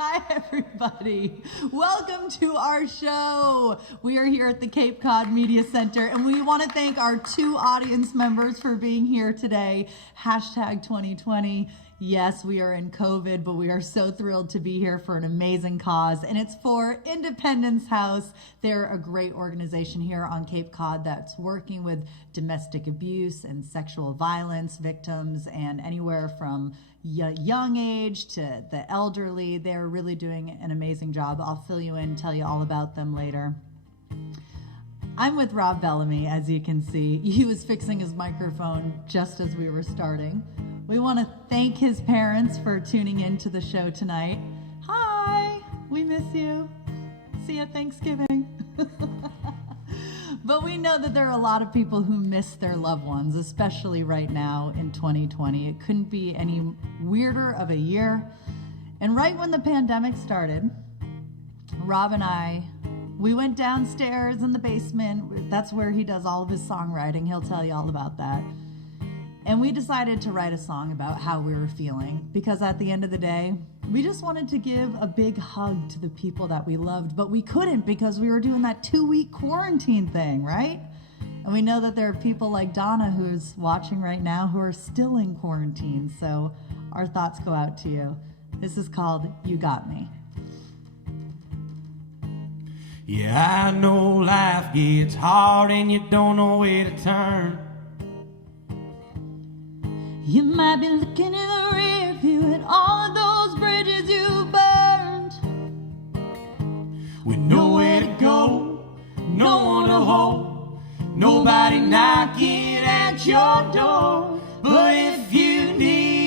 Hi, everybody. Welcome to our show. We are here at the Cape Cod Media Center, and we want to thank our two audience members for being here today. Hashtag 2020. Yes, we are in COVID, but we are so thrilled to be here for an amazing cause, and it's for Independence House. They're a great organization here on Cape Cod that's working with domestic abuse and sexual violence victims, and anywhere from young age to the elderly. They're really doing an amazing job. I'll fill you in, tell you all about them later. I'm with Rob Bellamy, as you can see. He was fixing his microphone just as we were starting. We want to thank his parents for tuning in to the show tonight. Hi, we miss you. See you at Thanksgiving. But we know that there are a lot of people who miss their loved ones, especially right now in 2020. It couldn't be any weirder of a year. And right when the pandemic started, Rob and we went downstairs in the basement. That's where he does all of his songwriting. He'll tell you all about that. And we decided to write a song about how we were feeling, because at the end of the day, we just wanted to give a big hug to the people that we loved, but we couldn't because we were doing that 2-week quarantine thing, right? And we know that there are people like Donna, who's watching right now, who are still in quarantine. So our thoughts go out to you. This is called You Got Me. Yeah, I know life gets hard and you don't know where to turn. You might be looking in the rear view at all of those bridges you burned, with nowhere to go, no one to hold, nobody knocking at your door. But if you need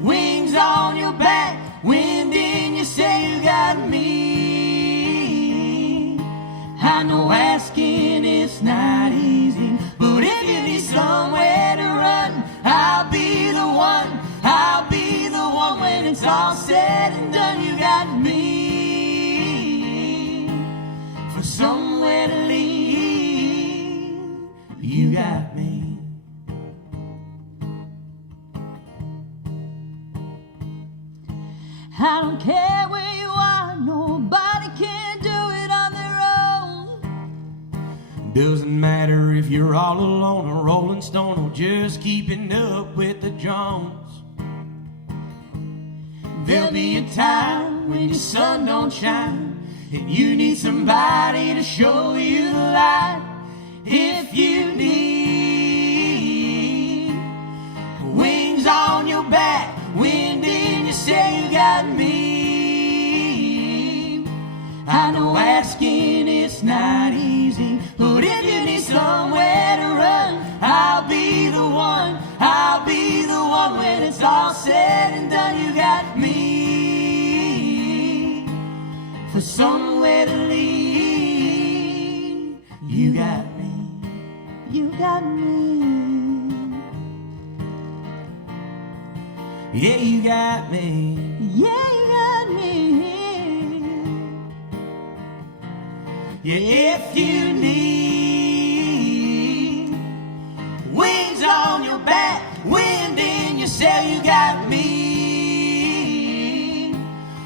wings on your back, wind in your sail, you got me. I know asking is not easy, but if you need somewhere to run, I'll be the one. I'll be the one when it's all said and done. You got me for somewhere to lead. You got me. I don't care where you are, nobody can do it on their own. Doesn't matter if you're all alone, a rolling stone, or just keeping up with the Jones. There'll be a time when your sun don't shine and you need somebody to show you the light. If you need wings on your back, wind in your sail, you got me. I know asking it's not easy, but if you need somewhere to run, I'll be the one. I'll be the one when it's all said and done. You got me for somewhere to lead. You got me. You got me. Yeah, you got me. Yeah, you got me. Yeah, if you need wings on your back, wind in your sail, you got me.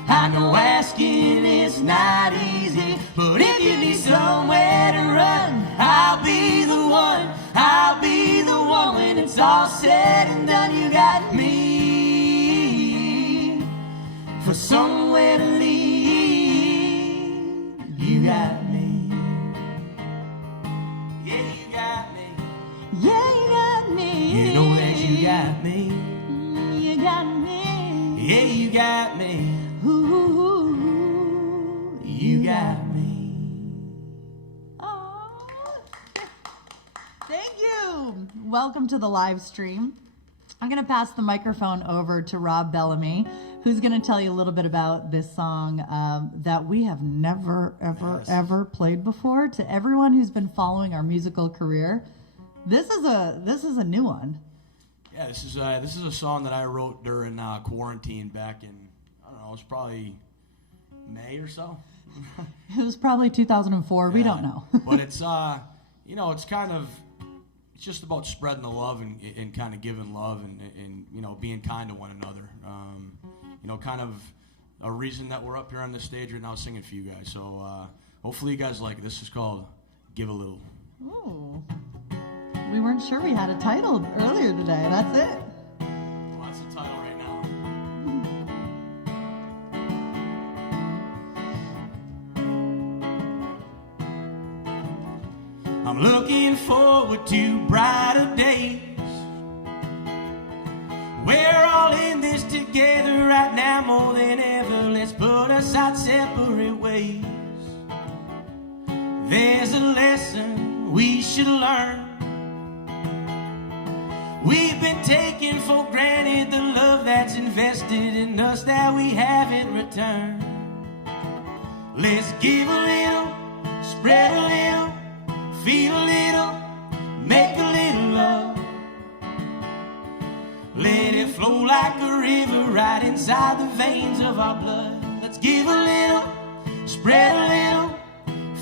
I know asking is not easy, but if you need somewhere to run, I'll be the one. I'll be the one when it's all said and done. You got me for somewhere to lead. You got me. Yeah, you got me. Yeah, you got me. You know that you got me. You got me. Yeah, you got me. Ooh, You got me. Oh. Thank you. Welcome to the live stream. I'm going to pass the microphone over to Rob Bellamy, who's going to tell you a little bit about this song that we have never, ever played before. To everyone who's been following our musical career, this is a new one. Yeah, this is a song that I wrote during quarantine back in, I don't know, it was probably May or so. It was probably 2004. Yeah, we don't know. But it's it's kind of, it's just about spreading the love and kind of giving love and you know, being kind to one another. You know, kind of a reason that we're up here on this stage right now singing for you guys. So hopefully you guys like it. This is called Give a Little. Ooh. We weren't sure we had a title earlier today. That's it. Well, that's the title right now. I'm looking forward to brighter days. We're all in this together right now more than ever. Let's put aside separate ways. There's a lesson we should learn. We've been taking for granted the love that's invested in us that we haven't returned. Let's give a little, spread a little, feel a little, make a little love. Let it flow like a river right inside the veins of our blood. Let's give a little, spread a little,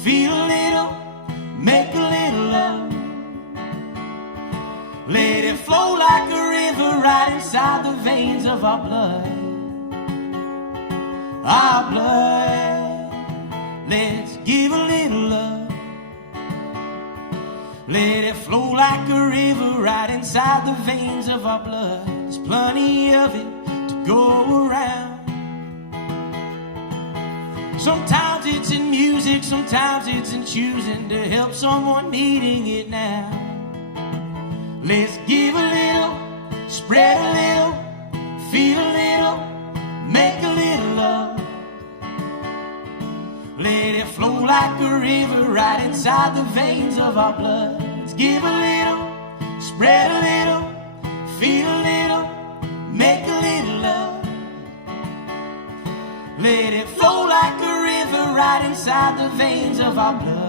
feel a little, make a little love. Let it flow like a river right inside the veins of our blood. Our blood. Let's give a little love. Let it flow like a river right inside the veins of our blood. There's plenty of it to go around. Sometimes it's in music, sometimes it's in choosing to help someone needing it now. Let's give a little, spread a little, feel a little, make a little love. Let it flow like a river right inside the veins of our blood. Let's give a little, spread a little, feel a little, make a little love. Let it flow like a river right inside the veins of our blood.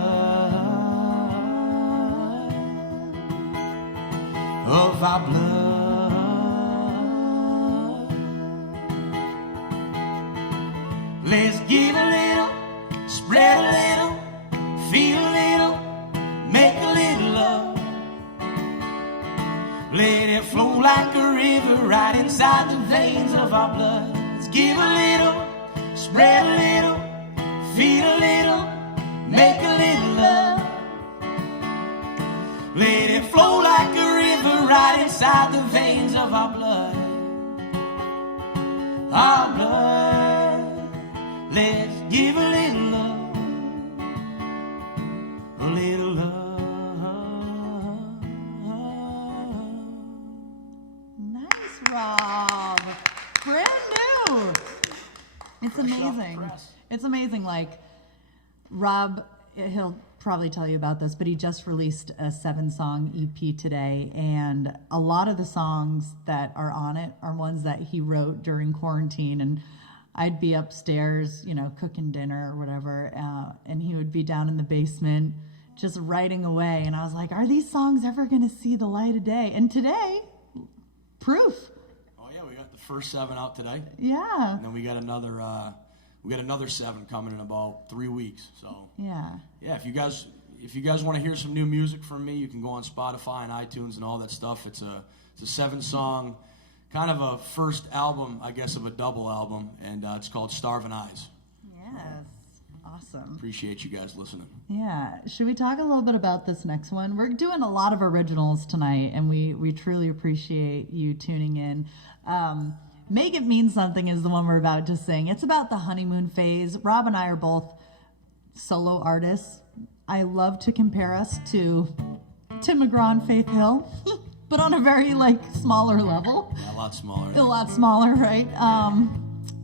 Of our blood. Let's give a little, spread a little, feel a little, make a little love. Let it flow like a river right inside the veins of our blood. Let's give a little, spread a little, feel a little, make a little love. Let it flow like a river right inside the veins of our blood. Our blood. Let's give a little love. A little love. Nice, Rob. Brand new. It's amazing. It's amazing. Like, Rob, he'll probably tell you about this, but he just released a 7-song EP today, and a lot of the songs that are on it are ones that he wrote during quarantine. And I'd be upstairs, you know, cooking dinner or whatever, and he would be down in the basement just writing away. And I was like, are these songs ever going to see the light of day? And today, proof. Oh yeah, we got the first 7 out today. Yeah. And then we got another 7 coming in about 3 weeks. So Yeah. yeah, if you guys want to hear some new music from me, you can go on Spotify and iTunes and all that stuff. It's a 7-song, kind of a first album, I guess, of a double album, and it's called Starving Eyes. Yes. Awesome. Appreciate you guys listening. Yeah. Should we talk a little bit about this next one? We're doing a lot of originals tonight, and we truly appreciate you tuning in. Make It Mean Something is the one we're about to sing. It's about the honeymoon phase. Rob and I are both solo artists. I love to compare us to Tim McGraw and Faith Hill, but on a very smaller level. Yeah, a lot smaller. A lot smaller, right?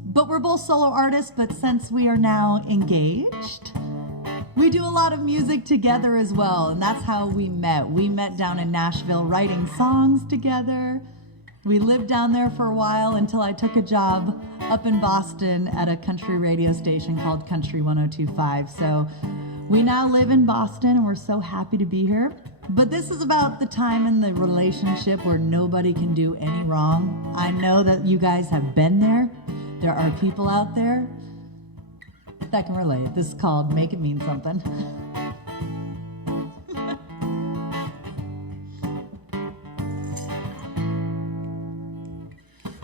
But we're both solo artists, but since we are now engaged, we do a lot of music together as well, and that's how we met. We met down in Nashville writing songs together. We lived down there for a while until I took a job up in Boston at a country radio station called Country 102.5. So we now live in Boston, and we're so happy to be here. But this is about the time in the relationship where nobody can do any wrong. I know that you guys have been there. There are people out there that can relate. This is called Make It Mean Something.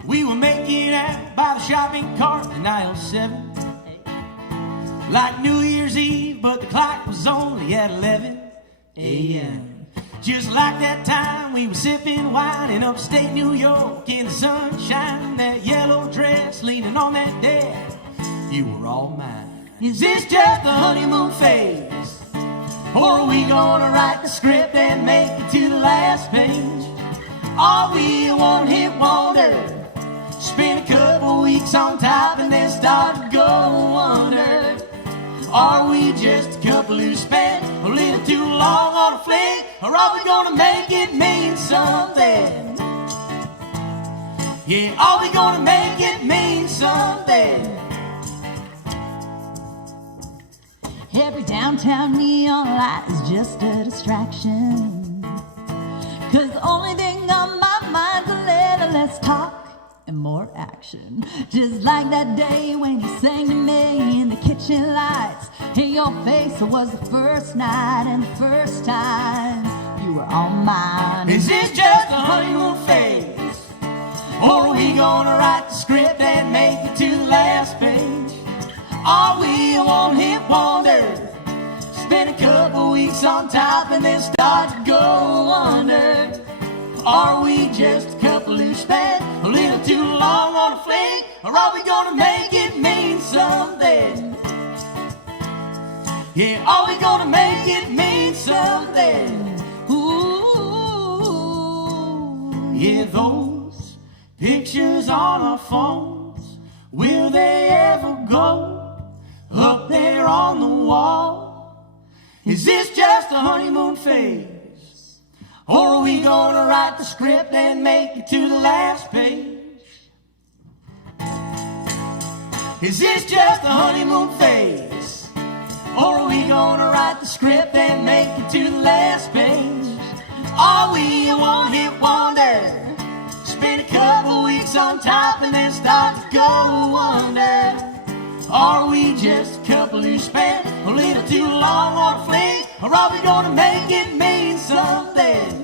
We were making out by the shopping cart in aisle 7. Like New Year's Eve, but the clock was only at 11 a.m. Just like that time we were sipping wine in upstate New York in the sunshine, that yellow dress leaning on that desk. You were all mine. Is this just the honeymoon phase? Or are we gonna write the script and make it to the last page? Are we a one-hit wonder? Spend a couple weeks on top and then start to go under. Are we just a couple who spent a little too long on a fling? Or are we gonna make it mean something? Yeah, are we gonna make it mean something? Every downtown neon light is just a distraction. 'Cause the only thing on my mind's a little less talk and more action. Just like that day when you sang to me in the kitchen lights. In your face, it was the first night and the first time you were on mine. Is this just a honeymoon phase? Or are we gonna write the script and make it to the last page? Are we a one-hit wonder? Spend a couple weeks on top and then start to go under. Are we just a couple who spent a little too long on a fling? Or are we gonna make it mean something? Yeah, are we gonna make it mean something? Ooh, yeah, those pictures on our phones, will they ever go up there on the wall? Is this just a honeymoon phase? Or are we gonna write the script and make it to the last page? Is this just a honeymoon phase? Or are we gonna write the script and make it to the last page? Are we a one-hit wonder? Spend a couple weeks on top and then start to go under. Are we just a couple who spent a little too long on a fling? Or are we gonna make it mean something?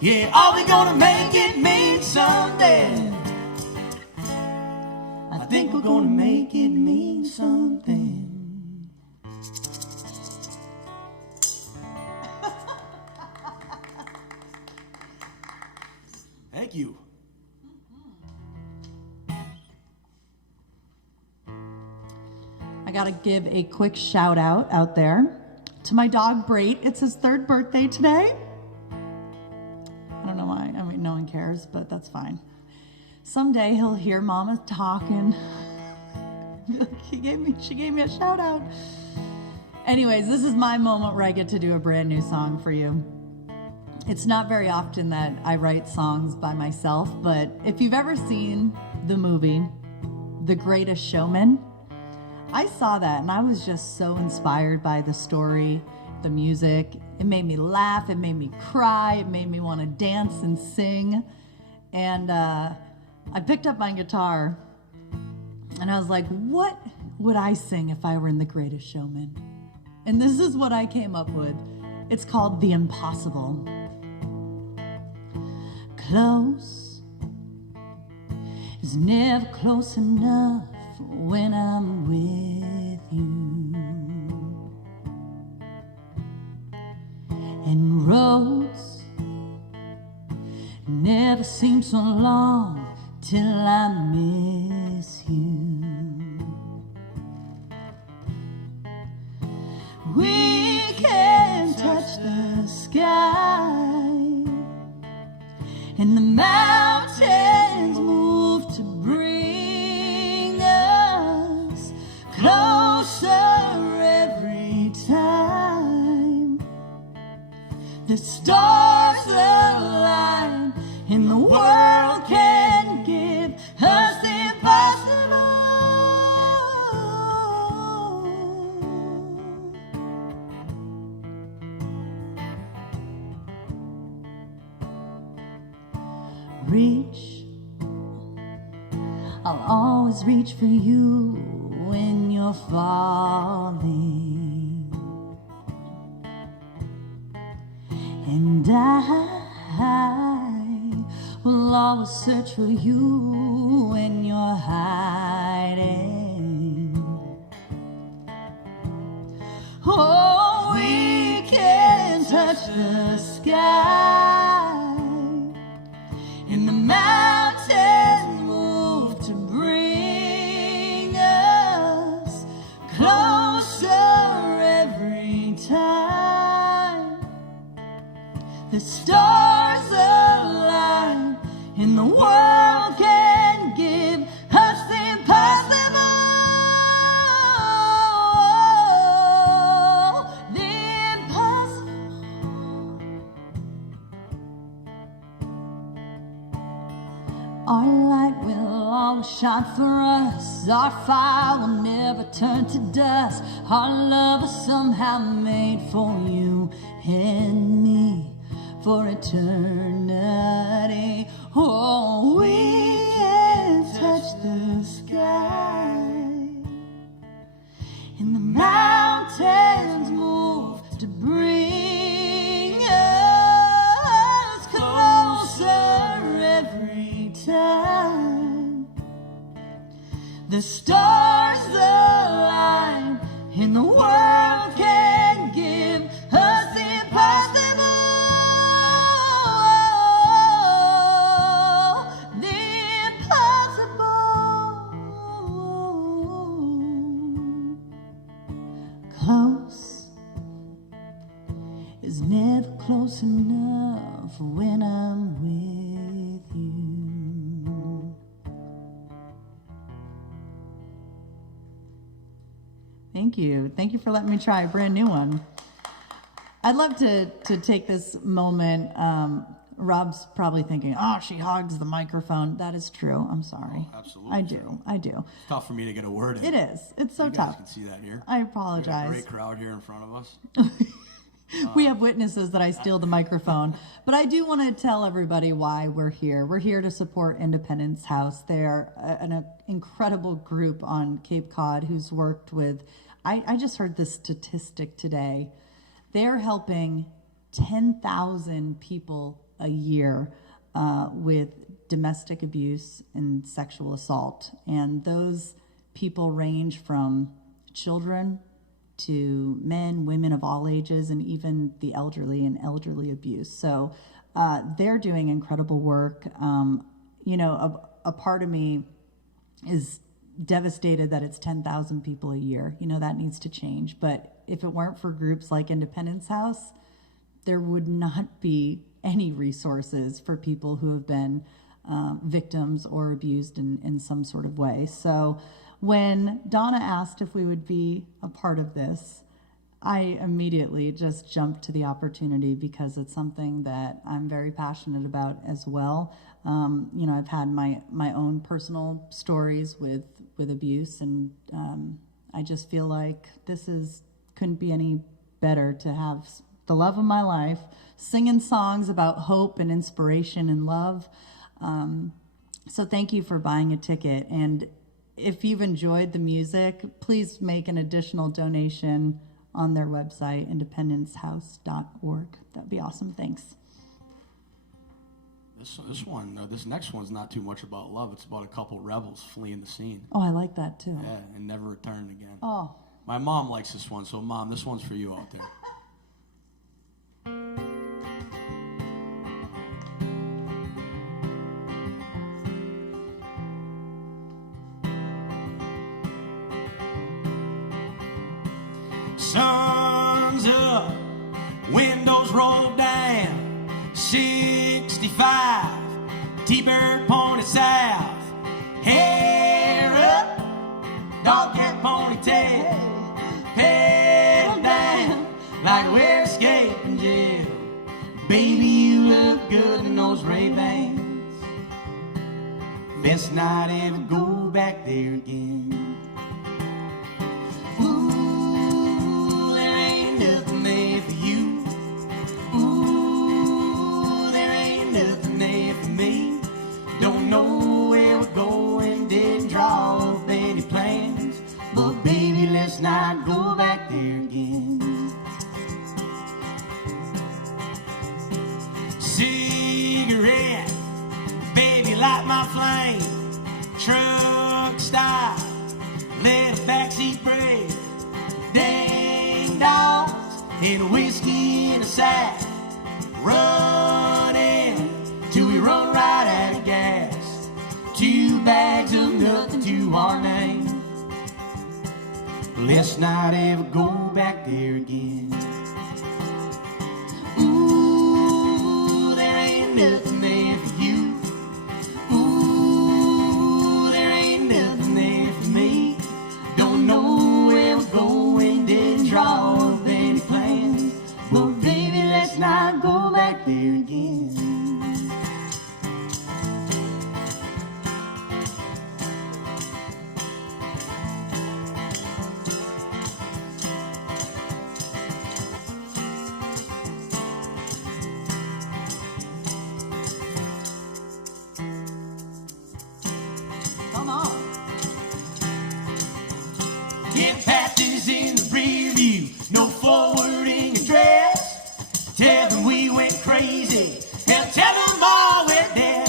Yeah, are we gonna make it mean something? I think we're gonna make it mean something. Thank you. I gotta give a quick shout out there to my dog Brait. It's his 3rd birthday today. I don't know why. I mean, no one cares, but that's fine. Someday he'll hear Mama talking. She gave me a shout out. Anyways, this is my moment where I get to do a brand new song for you. It's not very often that I write songs by myself, but if you've ever seen the movie The Greatest Showman, I saw that and I was just so inspired by the story, the music. It made me laugh, it made me cry, it made me want to dance and sing. And I picked up my guitar and I was like, what would I sing if I were in The Greatest Showman? And this is what I came up with. It's called The Impossible. Close is never close enough when I'm with you. And roads never seem so long till I miss you. We can touch the sky and the mountains move to bring us closer every time. The stars align and the world can give us the impossible. Reach, I'll always reach for you when you're falling. And I will will always search for you when you're hiding. Oh, we can touch the sky, and the mountains move to bring us closer every time. The stars align, and the world can give us the impossible. The impossible. Our light will always shine for us. Our fire will never turn to dust. Our love is somehow made for you and me, for eternity. Oh, we can touch the sky, and the mountains move to bring us closer every time. The stars align, and the world can give us the impossible. Close is never close enough when I'm with you. Thank you. Thank you for letting me try a brand new one. I'd love to take this moment. Rob's probably thinking, oh, she hogs the microphone. That is true. I'm sorry. Oh, absolutely. I do. It's tough for me to get a word in. It is. It's so you guys tough. Can see that here. I We got apologize. a great crowd here in front of us. We have witnesses that I steal the microphone. But I do want to tell everybody why we're here. We're here to support Independence House. They're an incredible group on Cape Cod who's worked with, I just heard this statistic today. They're helping 10,000 people a year with domestic abuse and sexual assault. And those people range from children to men, women of all ages, and even the elderly and elderly abuse. So they're doing incredible work. You know, a part of me is devastated that it's 10,000 people a year. You know, that needs to change. But if it weren't for groups like Independence House, there would not be any resources for people who have been victims or abused in some sort of way. So when Donna asked if we would be a part of this, I immediately just jumped to the opportunity because it's something that I'm very passionate about as well. You know, I've had my own personal stories with abuse, and I just feel like couldn't be any better to have the love of my life singing songs about hope and inspiration and love. So thank you for buying a ticket. And if you've enjoyed the music, please make an additional donation on their website, independencehouse.org. That'd be awesome. Thanks. This next one's not too much about love. It's about a couple rebels fleeing the scene. Oh, I like that too. Yeah, and never returned again. Oh. My mom likes this one, so Mom, this one's for you out there. Sun's up, windows rolled down, 65, T-bird pointed south, hair up, dog-hair ponytail, pedal down like we're escaping jail. Baby, you look good in those Ray-Bans. Best not ever go back there again. Know where we're going, didn't draw up any plans, but baby, let's not go back there again. Cigarette, baby. my flame, truck stop, let a backseat break, ding dongs and whiskey in a sack, running till we run right out of gas, 2 bags of nothing to our name. Let's not ever go back there again. Ooh, there ain't nothing there for you. Ooh, there ain't nothing there for me. Don't know where we're going, didn't draw up any plans, but baby, let's not go back there again. Come on. If past is in the rear view, no forwarding address. Tell them we went crazy, hell, tell them all we're dead.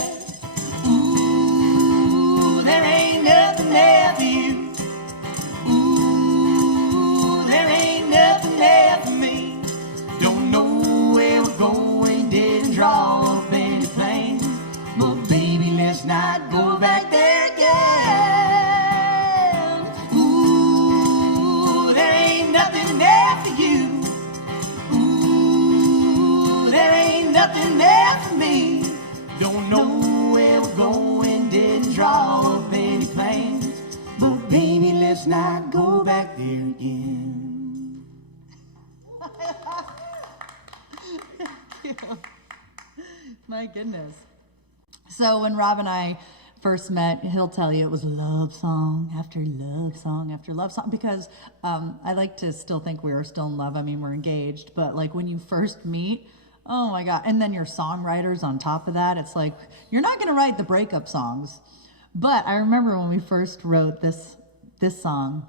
Ooh, there ain't nothing there for you. Ooh, there ain't nothing there for me. Don't know where we're going, didn't draw up any plans, but baby, let's not go back there again. Ooh, there ain't nothing there for you. Ooh, there ain't nothing there for me. Don't know where we're going, didn't draw up any plans, but baby, let's not go back there again. Thank you. My goodness. So when Rob and I first met, he'll tell you it was love song after love song after love song, because I like to still think we are still in love. I mean, we're engaged, but like when you first meet, oh my God. And then your songwriters on top of that, it's like, you're not going to write the breakup songs. But I remember when we first wrote this song,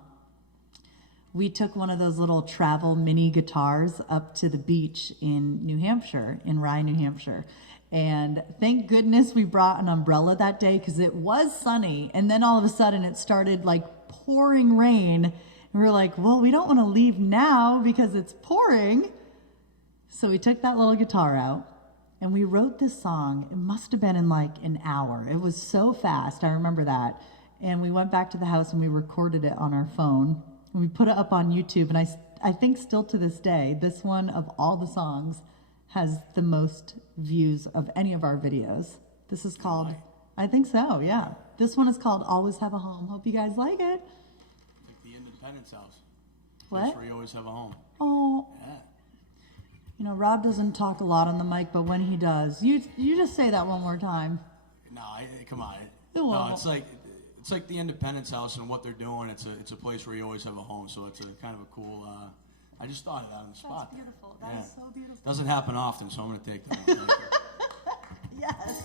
we took one of those little travel mini guitars up to the beach in New Hampshire, in Rye, New Hampshire. And thank goodness we brought an umbrella that day, because it was sunny. And then all of a sudden it started like pouring rain. And we were like, well, we don't want to leave now because it's pouring. So we took that little guitar out and we wrote this song. It must have been in like an hour. It was so fast. I remember that. And we went back to the house and we recorded it on our phone. And we put it up on YouTube. And I think still to this day, this one of all the songs has the most views of any of our videos. This is called, I think so, yeah. This one is called Always Have a Home. Hope you guys like it. Like the Independence House. What? That's where you always have a home. Oh. Yeah. You know, Rob doesn't talk a lot on the mic, but when he does, you just say that one more time. No, come on. It won't. No, it's like the Independence House and what they're doing. It's a place where you always have a home. So it's a kind of a cool. I just thought of that on the spot. That's beautiful. That is so beautiful. Doesn't happen often, so I'm going to take that one. Yes.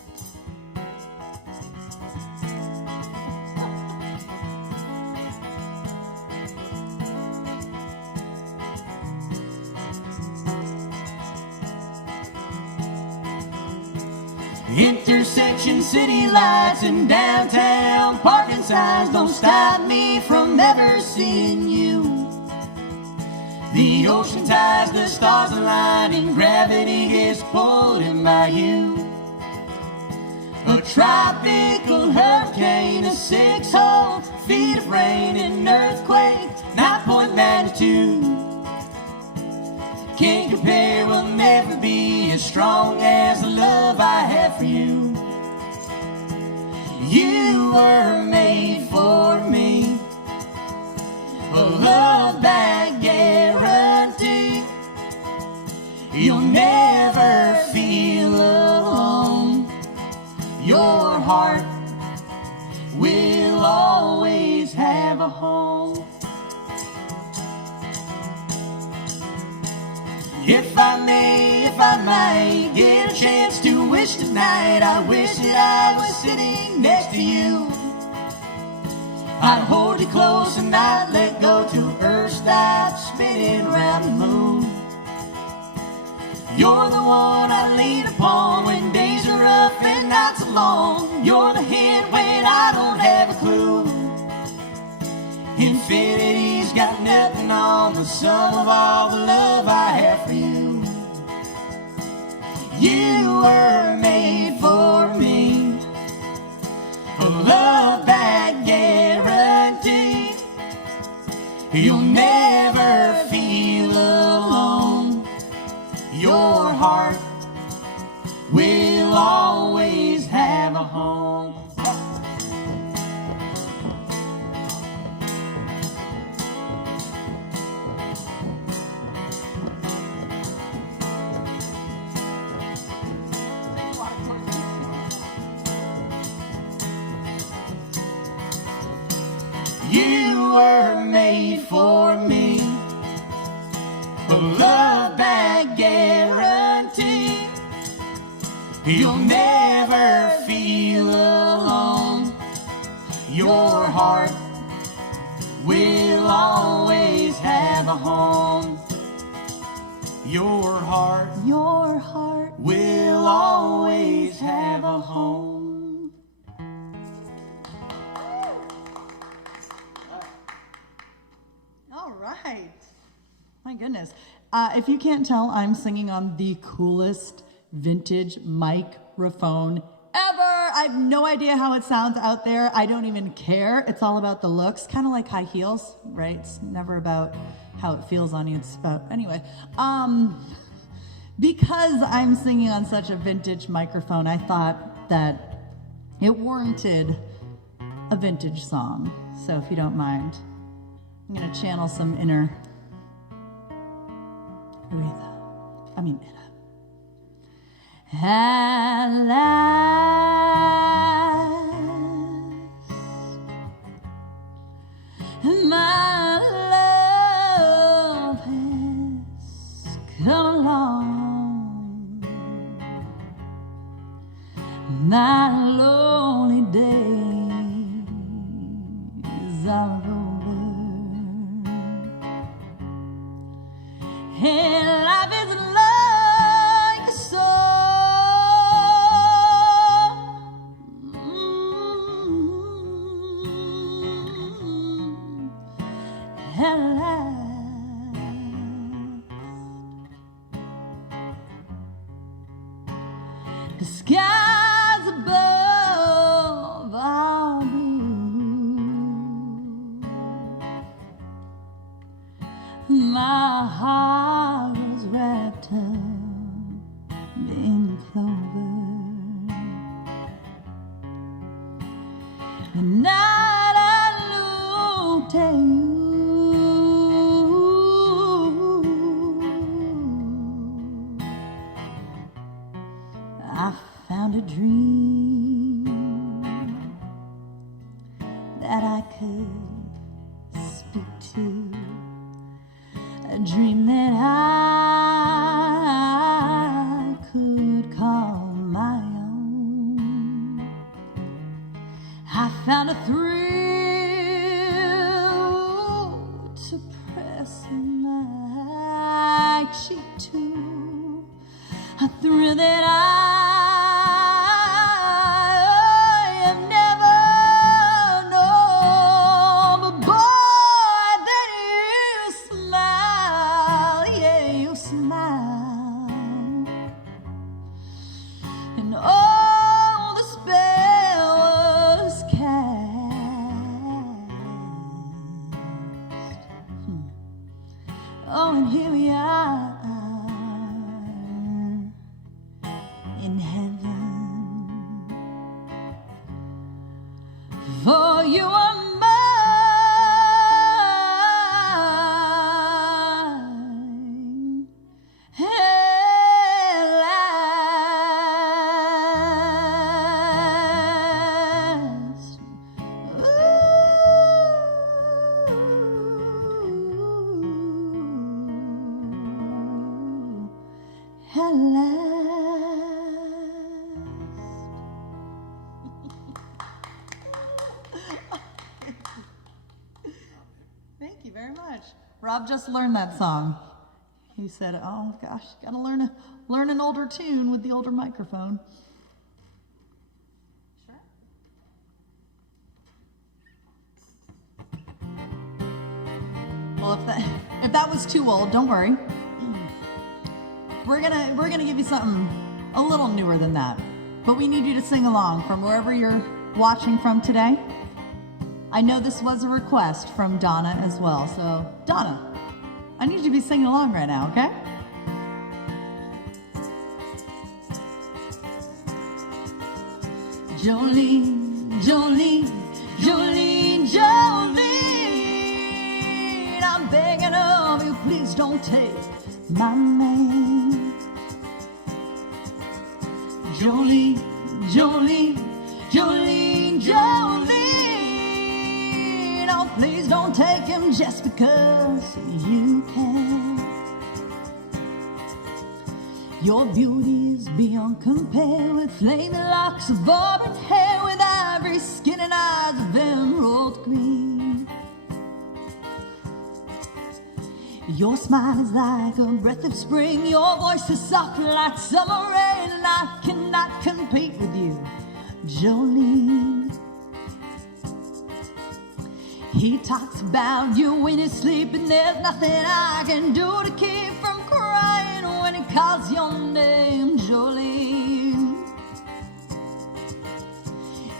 Intersection city lights and downtown parking signs don't stop me from ever seeing you. The ocean tides, the stars align, and gravity gets pulling by you. A tropical hurricane, a 6 feet of rain, an earthquake, 9 magnitude. Can't compare, will never be as strong as the love I have for you. You were made for me, a love that guarantee you'll never feel alone. Your heart will always have a home. If I might get a chance to wish tonight, I wish that I was sitting next to you. I'd hold you close and not let go till Earth stops spinning around the moon. You're the one I lean upon when days are rough and nights are long. You're the hand wasting on the sum of all the love I have for you. You were made for me, a love that guarantees you'll never feel alone. Your heart will always have a home. You were made for me, a love that guarantees you'll never feel alone. Your heart will always have a home. Your heart will always have a home. All right. My goodness. If you can't tell, I'm singing on the coolest vintage microphone ever. I have no idea how it sounds out there. I don't even care. It's all about the looks, kind of like high heels, right? It's never about how it feels on you. It's about, anyway. Because I'm singing on such a vintage microphone, I thought that it warranted a vintage song. So if you don't mind, I'm going to channel some inner Aretha. I mean, Etta. At last, my love has come along. My lonely days are over, and life is like a song. At last, the skies above are blue. My heart is wrapped up in clover. The night I looked at you, I found a dream that I could speak to, a dream that I could call my own. I found a thrill to press my cheek to, a thrill that I have never known. But boy, then you smile, yeah, you smile, and all the spell was cast. Oh, and here we are in heaven, for you are mine at last. Ooh, at last. Thank you very much. Rob just learned that song. He said, "Oh gosh, gotta learn an older tune with the older microphone." Sure. Well, if that was too old, don't worry. We're gonna give you something a little newer than that. But we need you to sing along from wherever you're watching from today. I know this was a request from Donna as well. So, Donna, I need you to be singing along right now, okay? Jolene, Jolene, Jolene, Jolene, I'm begging of you, please don't take my man. Jolene, Jolene, Jolene, Jolene, oh, please don't take him just because you can. Your beauty is beyond compare, with flaming locks of auburn hair, with ivory skin and eyes of emerald green. Your smile is like a breath of spring, your voice is soft like summer rain, and I cannot compete with you, Jolene. He talks about you when he's sleeping, there's nothing I can do to keep from crying when he calls your name, Jolene.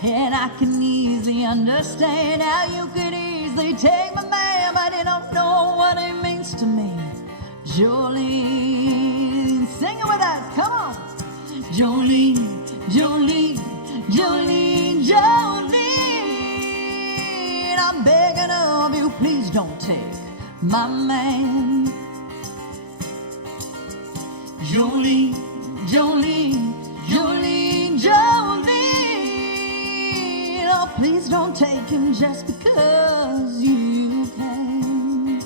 And I can easily understand how you could easily take my man, but you don't know what it means to me, Jolene. Sing it with us, come on. Jolene, Jolene, Jolene, Jolene, I'm begging of you, please don't take my man. Jolene, Jolene, Jolene, Jolene, oh, please don't take him just because you can.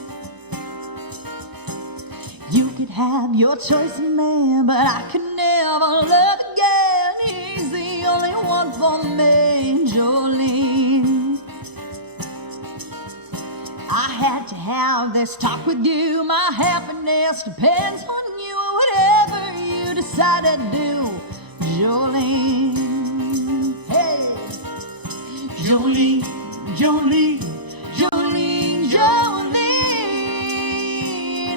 You could have your choice of man, but I could never love again. He's the only one for me, Jolene. I had to have this talk with you. My happiness depends on you, whatever you decide to do, Jolene. Hey, Jolene, Jolene, Jolene, Jolene,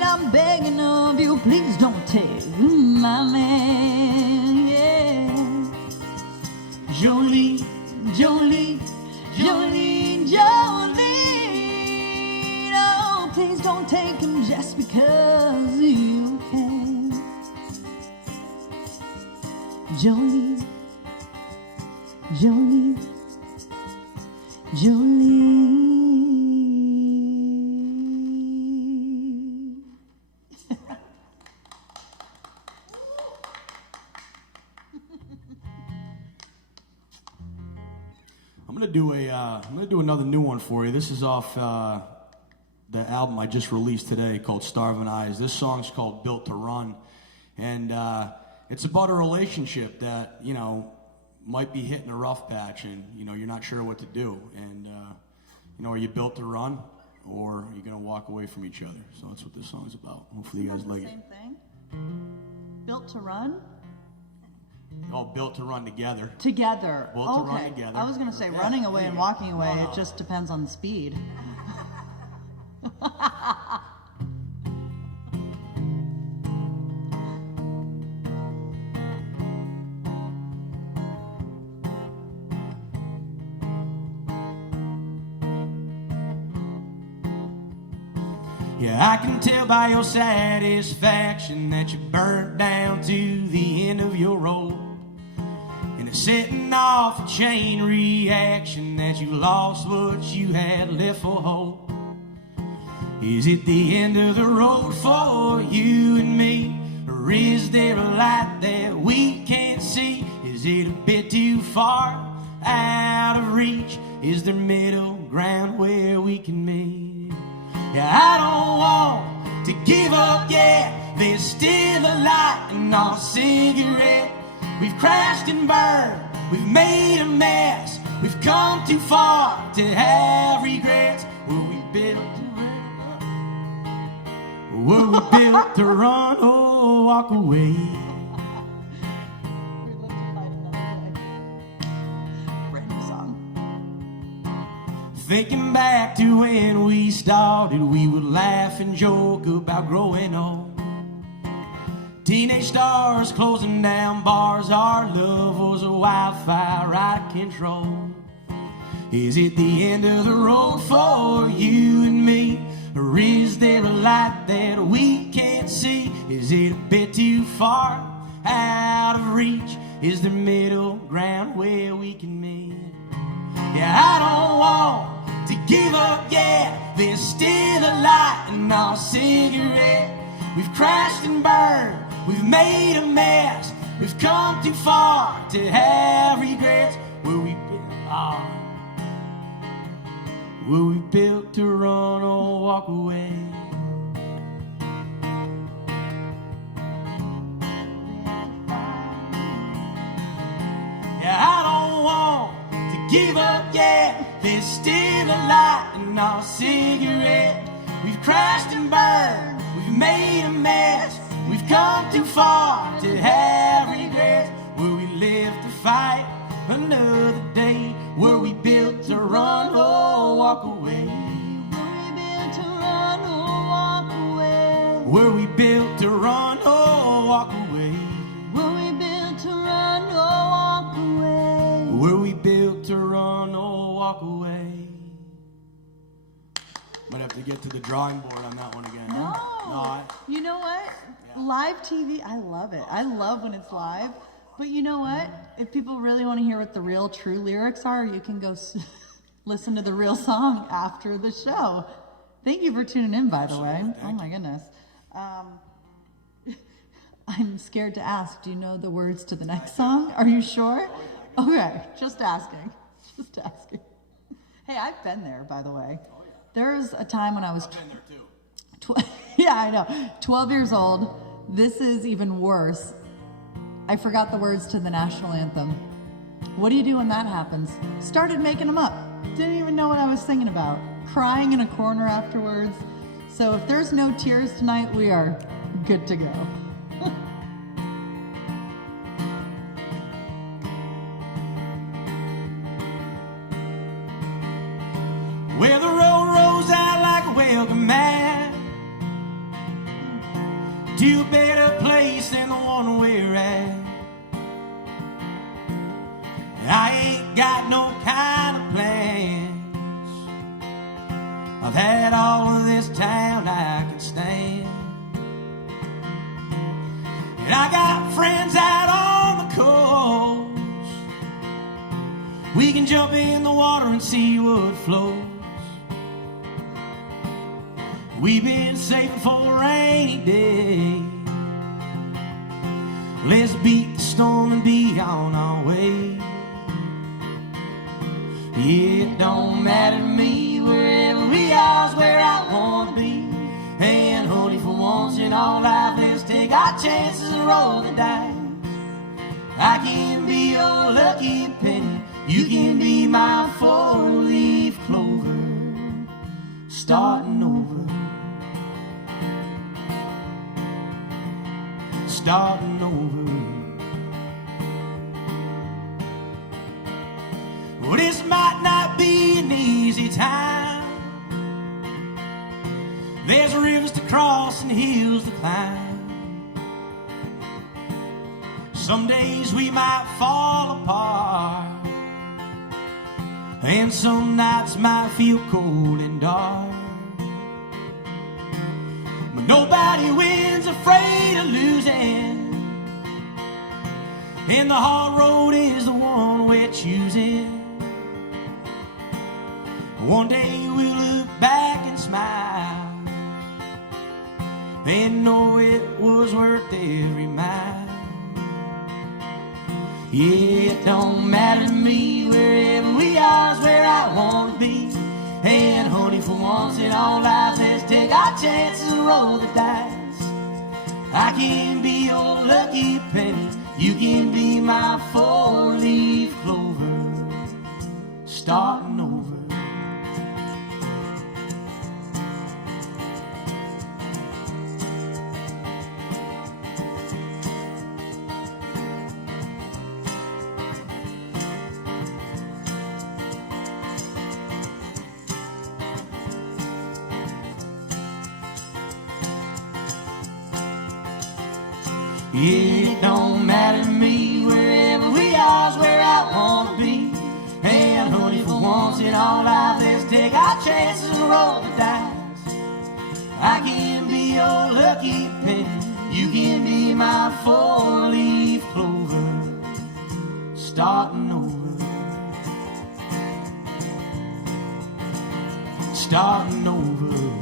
I'm begging of you, please don't take my man. Yeah, Jolene, Jolene, Jolene, Jolene, please don't take him just because you can. Jolene, Jolene, Jolene. I'm gonna do another new one for you. This is off the album I just released today called Starving Eyes. This song's called Built to Run, and it's about a relationship that, you know, might be hitting a rough patch, and, you know, you're not sure what to do, and you know, are you built to run, or are you gonna walk away from each other? So that's what this song's about. Hopefully you guys like it. Same thing. Built to run. Oh, built to run together. Together. Built to run together. I was going to say Yeah. running away and walking away. No. It just depends on the speed. Yeah, I can tell by your satisfaction that you burnt down to the end of your rope, and it's setting off a chain reaction that you lost what you had left for hope. Is it the end of the road for you and me, or is there a light that we can't see? Is it a bit too far out of reach? Is there middle ground where we can meet? Yeah, I don't want to give up yet. There's still a light in our cigarette. We've crashed and burned, we've made a mess. We've come too far to have regrets. Were we built to run? Were we built to run or walk away? Thinking back to when we started, we would laugh and joke about growing old. Teenage stars closing down bars, our love was a wildfire out of control. Is it the end of the road for you and me? Or is there a light that we can't see? Is it a bit too far out of reach? Is there middle ground where we can meet? Yeah, I don't want to give up yet. There's still a light in our cigarette. We've crashed and burned, we've made a mess. We've come too far to have regrets. Where we built to run or walk away. Yeah, I don't want to give up yet. There's still a light in our cigarette. We've crashed and burned, we've made a mess. We've come too far to have regrets. Will we live to fight another day? Were we built to run or walk away? Were we built to run or walk away? Were we built to run or walk away? Were we built to run or walk away? Were we built to run or walk away? Might have to get to the drawing board on that one again. No. Huh? You know what? Live TV, I love it. I love when it's live. But you know what? If people really want to hear what the real true lyrics are, you can go listen to the real song after the show. Thank you for tuning in, by the way. Oh my goodness. I'm scared to ask, do you know the words to the next song? Are you sure? Okay, just asking. Just asking. Hey, I've been there, by the way. There was a time when I was... I've been there too. Yeah, I know. 12 years old. This is even worse. I forgot the words to the national anthem. What do you do when that happens? Started making them up. Didn't even know what I was singing about. Crying in a corner afterwards. So if there's no tears tonight, we are good to go. Where the road rolls out like a welcome mat to a better place than the one we're at. I ain't got no kind of plans. I've had all of this town I can stand. And I got friends out on the coast. We can jump in the water and see what flows. We've been saving for a rainy day. Let's beat the storm and be on our way. It don't matter to me, wherever we are's where I want to be. And honey, for once in our life, let's take our chances and roll the dice. I can be your lucky penny, you can be my four-leaf clover. Starting over. Starting over. Well, this might not be an easy time. There's rivers to cross and hills to climb. Some days we might fall apart, and some nights might feel cold and dark. But nobody wins afraid of losing, and the hard road is the one we're choosing. One day we'll look back and smile and know it was worth every mile. Yeah, it don't matter to me, wherever we are's where I want to be. And honey, for once in our lives, let's take our chances and roll the dice. I can be your lucky penny, you can be my four-leaf clover. Starting over. Yeah, it don't matter to me. Wherever we are is where I wanna be. And honey, for once in our life, let's take our chances and roll the dice. I can be your lucky penny. You can be my four-leaf clover. Starting over. Starting over.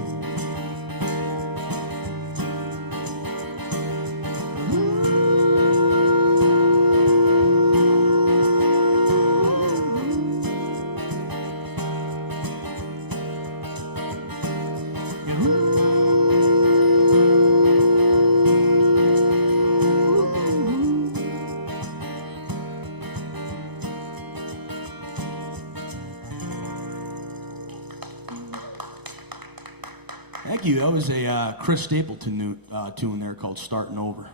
Thank you. That was a Chris Stapleton tune there called Starting Over.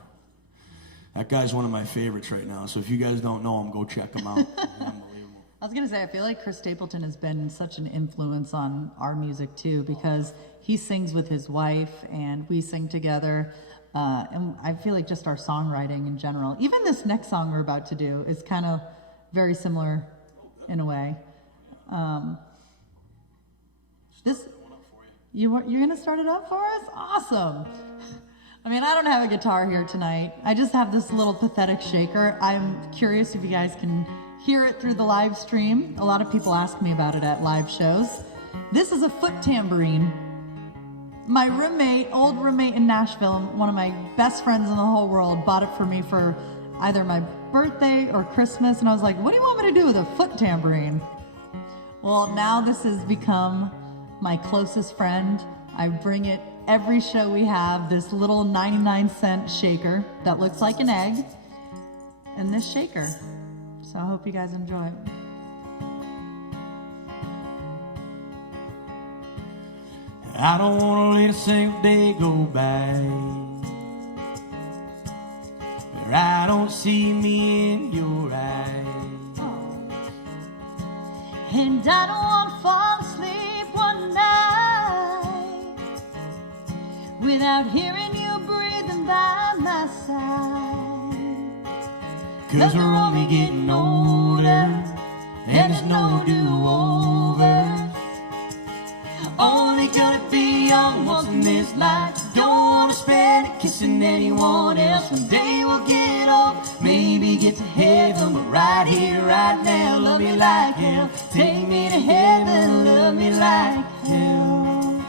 That guy's one of my favorites right now, so if you guys don't know him, go check him out. Unbelievable. I was going to say, I feel like Chris Stapleton has been such an influence on our music too, because he sings with his wife and we sing together. And I feel like just our songwriting in general, even this next song we're about to do is kind of very similar in a way. You're going to start it up for us? Awesome. I mean, I don't have a guitar here tonight. I just have this little pathetic shaker. I'm curious if you guys can hear it through the live stream. A lot of people ask me about it at live shows. This is a foot tambourine. My old roommate in Nashville, one of my best friends in the whole world, bought it for me for either my birthday or Christmas. And I was like, what do you want me to do with a foot tambourine? Well, now this has become my closest friend. I bring it every show we have, this little 99-cent shaker that looks like an egg, and this shaker. So I hope you guys enjoy it. I don't want to let a single day go by where I don't see me in your eyes. And I don't want to fall asleep one night without hearing you breathing by my side. 'Cause we're only getting older and there's no do-overs. Only gonna be young once in this life. Don't wanna spend it kissing anyone else. One day we'll get old, maybe get to heaven, but right here, right now, love me like hell. Take me to heaven, love me like hell.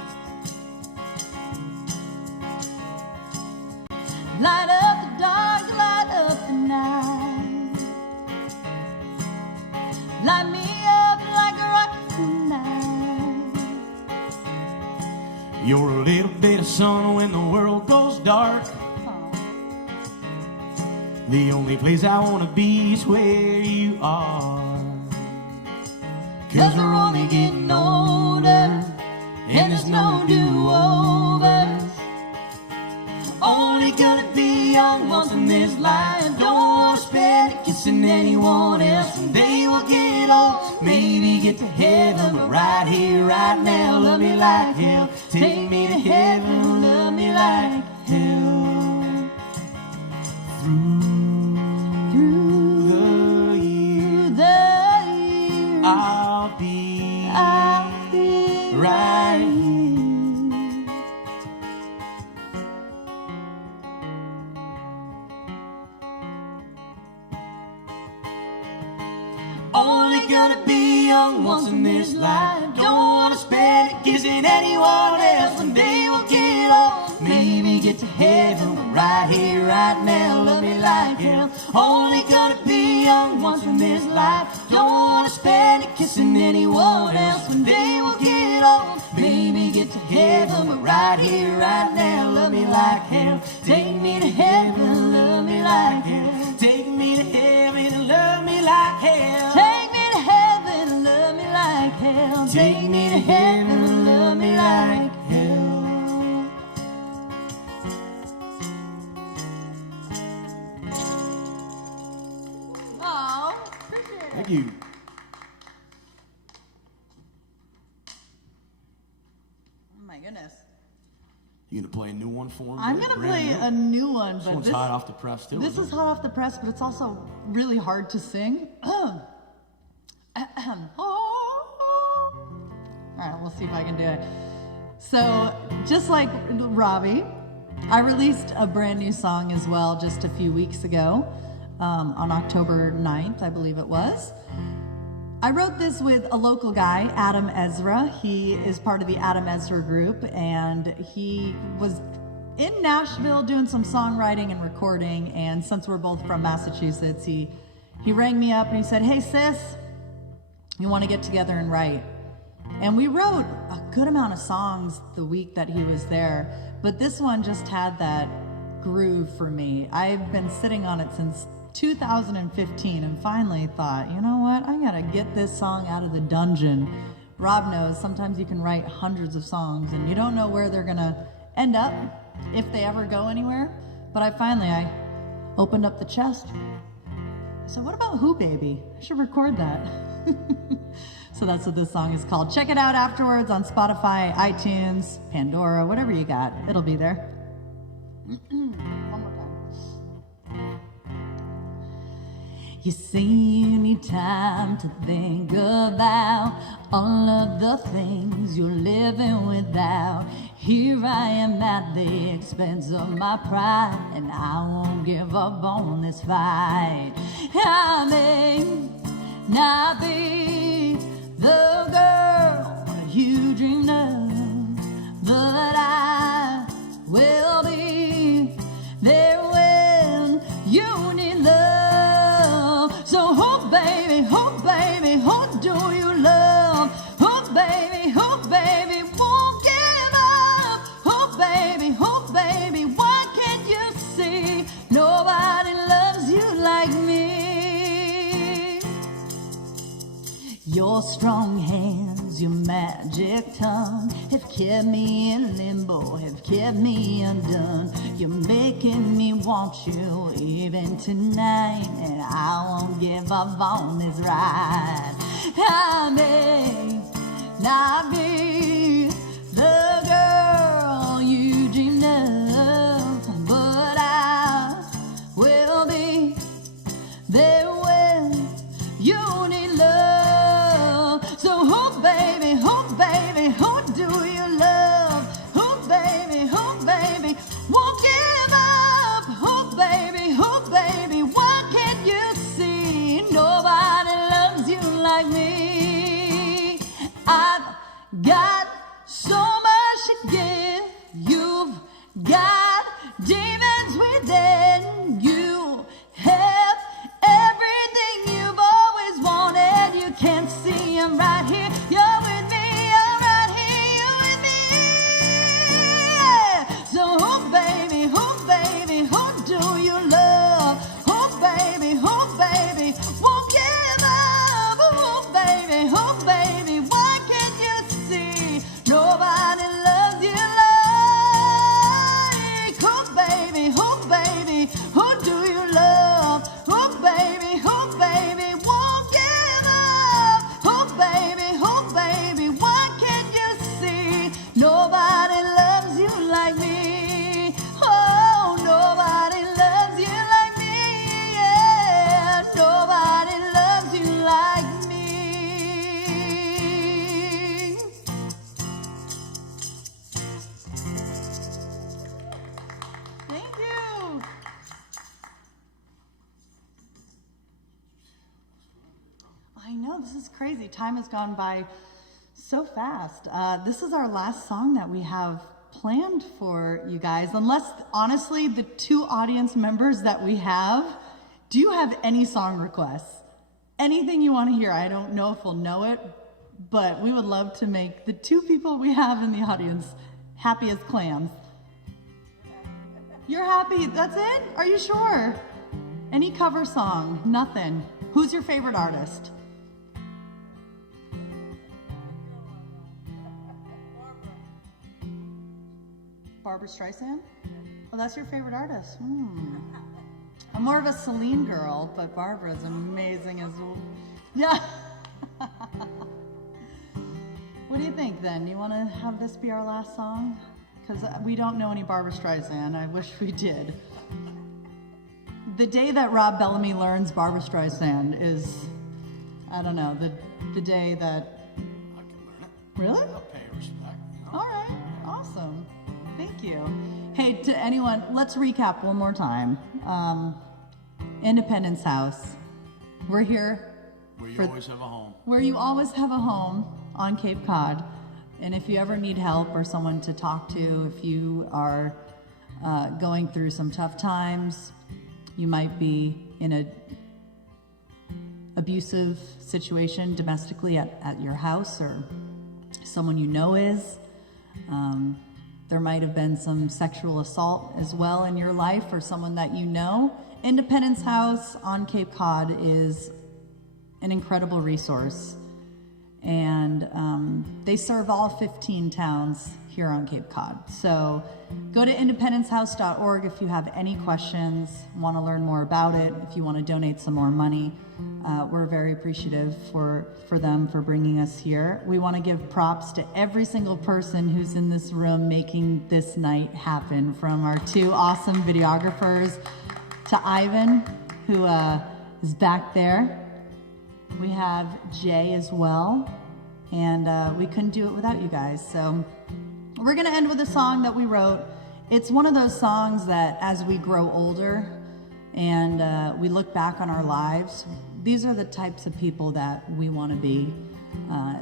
Light up the dark, light up the night. Light me up like a rocket tonight. You're a little bit of sun when the world goes dark. The only place I wanna be is where you are. 'Cause we're only getting older and there's no do-overs. Only gonna be young once in this life. Don't wanna spend it kissing anyone else. One day we'll get old, maybe get to heaven, but right here, right now, love me like hell. Take me to heaven, love me like hell. Through the years, I'll be right here. Only gonna be young once in this life. Don't wanna spend it kissing anyone else. One day we'll get old, maybe get to heaven, but right here, right now, love me like hell. Only gonna be young once in this life. Don't wanna spend it kissing anyone else. One day we'll get old, maybe get to heaven, but right here, right now, love me like hell. Take me to heaven, love me like hell. Take me to heaven and love me like hell. Take me to heaven and love me like hell. Take me to heaven and love me like hell. Oh, appreciate it. Thank you. Oh my goodness. You gonna play new? new one for me? I'm gonna Brand play new? a new one, This but one's hot off the press too. this isn't is it? hot off the press, but it's also really hard to sing. All right, we'll see if I can do it. So, just like Robbie, I released a brand new song as well just a few weeks ago, on October 9th, I believe it was. I wrote this with a local guy, Adam Ezra. He is part of the Adam Ezra group, and he was in Nashville doing some songwriting and recording, and since we're both from Massachusetts, he rang me up and he said, "Hey sis, you want to get together and write?" And we wrote a good amount of songs the week that he was there, but this one just had that groove for me. I've been sitting on it since 2015 and finally thought, you know what, I gotta get this song out of the dungeon. Rob knows sometimes you can write hundreds of songs and you don't know where they're gonna end up, if they ever go anywhere. But I opened up the chest. So what about Who Baby? I should record that. So that's what this song is called. Check it out afterwards on Spotify, iTunes, Pandora, whatever you got. It'll be there. One more time. You see, you need time to think about all of the things you're living without. Here I am at the expense of my pride, and I won't give up on this fight. I may not be the girl you dreamed of, but I will be there when you need love. So who baby, who do you love? Who baby, won't give up. Who baby, why can't you see nobody loves you like me? Your strong hands, your magic tongue have kept me in limbo, have kept me undone. You're making me want you even tonight, and I won't give up on this ride. I may not be the girl you dreamed of, but I will be there when you need love. So who baby, who do you love? Who baby, won't give up. Who baby, why can't you see nobody loves you like me? I've got so much to give. You've got demons within. You have everything you've always wanted. You can't see I'm right here. You're with me. I'm right here. You're with me. Yeah. So who baby, who do you love? Who baby, won't give up. Who baby, why can't you see nobody loves you like? Who baby, who do you love? Who baby, won't give up. Who baby, why can't you see nobody loves you like me? Oh, nobody loves you like me. Yeah, nobody loves you like me. Thank you. I know, this is crazy. Time has gone by so fast. This is our last song that we have planned for you guys. Unless, honestly, the two audience members that we have, do you have any song requests? Anything you want to hear? I don't know if we'll know it, but we would love to make the two people we have in the audience happy as clams. You're happy? That's it? Are you sure? Any cover song? Nothing. Who's your favorite artist? Barbara Streisand? Oh, that's your favorite artist. I'm more of a Celine girl, but Barbara's amazing as well. Yeah. What do you think then? You want to have this be our last song? because we don't know any Barbra Streisand. I wish we did. The day that Rob Bellamy learns Barbra Streisand is, I don't know, the day that... I can learn it. Really? I'll pay respect. You know? All right, awesome. Thank you. Hey, to anyone, let's recap one more time. Independence House. We're here. Where you always have a home. Where you always have a home on Cape Cod. And if you ever need help or someone to talk to, if you are going through some tough times, you might be in a abusive situation domestically at your house, or someone you know is. There might have been some sexual assault as well in your life, or someone that you know. Independence House on Cape Cod is an incredible resource. And they serve all 15 towns here on Cape Cod. So go to independencehouse.org if you have any questions, want to learn more about it, if you want to donate some more money. We're very appreciative for them for bringing us here. We want to give props to every single person who's in this room making this night happen, from our two awesome videographers to Ivan, who is back there. We have Jay as well, and we couldn't do it without you guys. So we're going to end with a song that we wrote. It's one of those songs that as we grow older and we look back on our lives, these are the types of people that we want to be.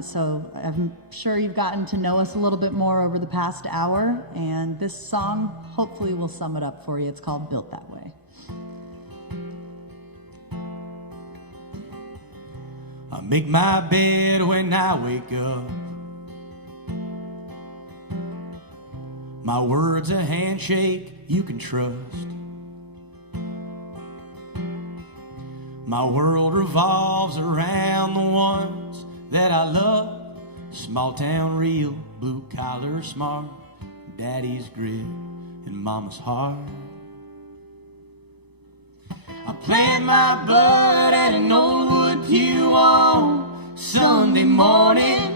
So I'm sure you've gotten to know us a little bit more over the past hour, and this song hopefully will sum it up for you. It's called Built That Way. I make my bed when I wake up. My word's a handshake you can trust. My world revolves around the ones that I love. Small town real, blue collar smart, daddy's grit and mama's heart. I plant my bud at an old wood pew on Sunday morning.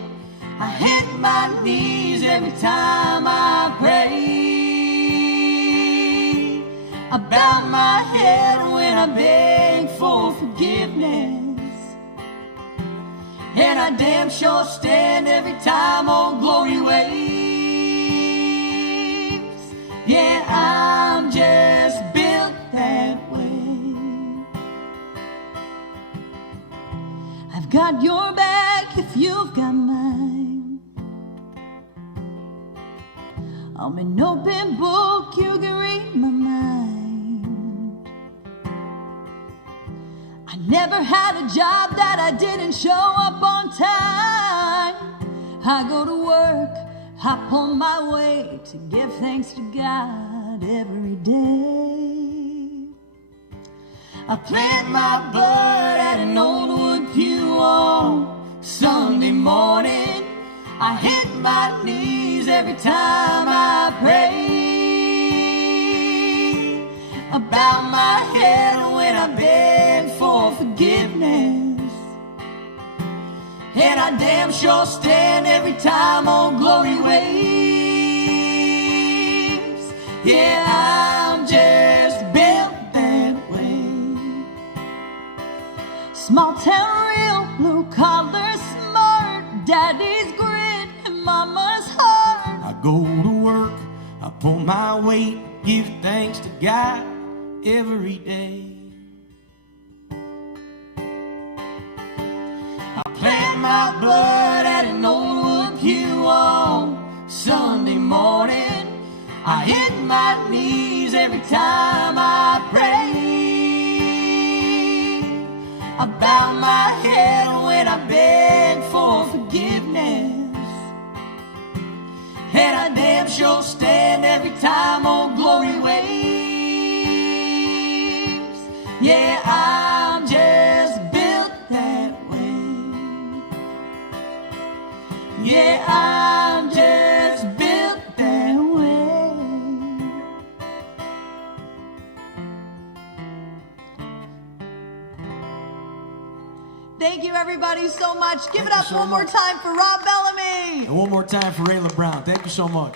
I hit my knees every time I pray. I bow my head when I beg for forgiveness, and I damn sure stand every time old glory waves. Yeah, I'm just built that way. I've got your back if you've got mine. I'm an open book, you can read my mind. I never had a job that I didn't show up on time. I go to work, I pull my weight to give thanks to God every day. I plant my bud at an old wood pew on Sunday morning. I hit my knees every time I pray. I bow my head when I beg for forgiveness, and I damn sure stand every time old glory waves. Yeah, I'm just built that way. Small town real, blue collar smart, daddy's grit and mama's heart. I go to work, I pull my weight, give thanks to God every day. I plant my bud at an old wood pew on Sunday morning. I hit my knees every time I pray. I bow my head when I beg for forgiveness, and I damn sure stand every time old glory waves. Yeah, I'm just built that way. Yeah, I'm just built that way. Thank you, everybody, so much. Give it up one more time for Rob Bellamy. And one more time for Ayla Brown. Thank you so much.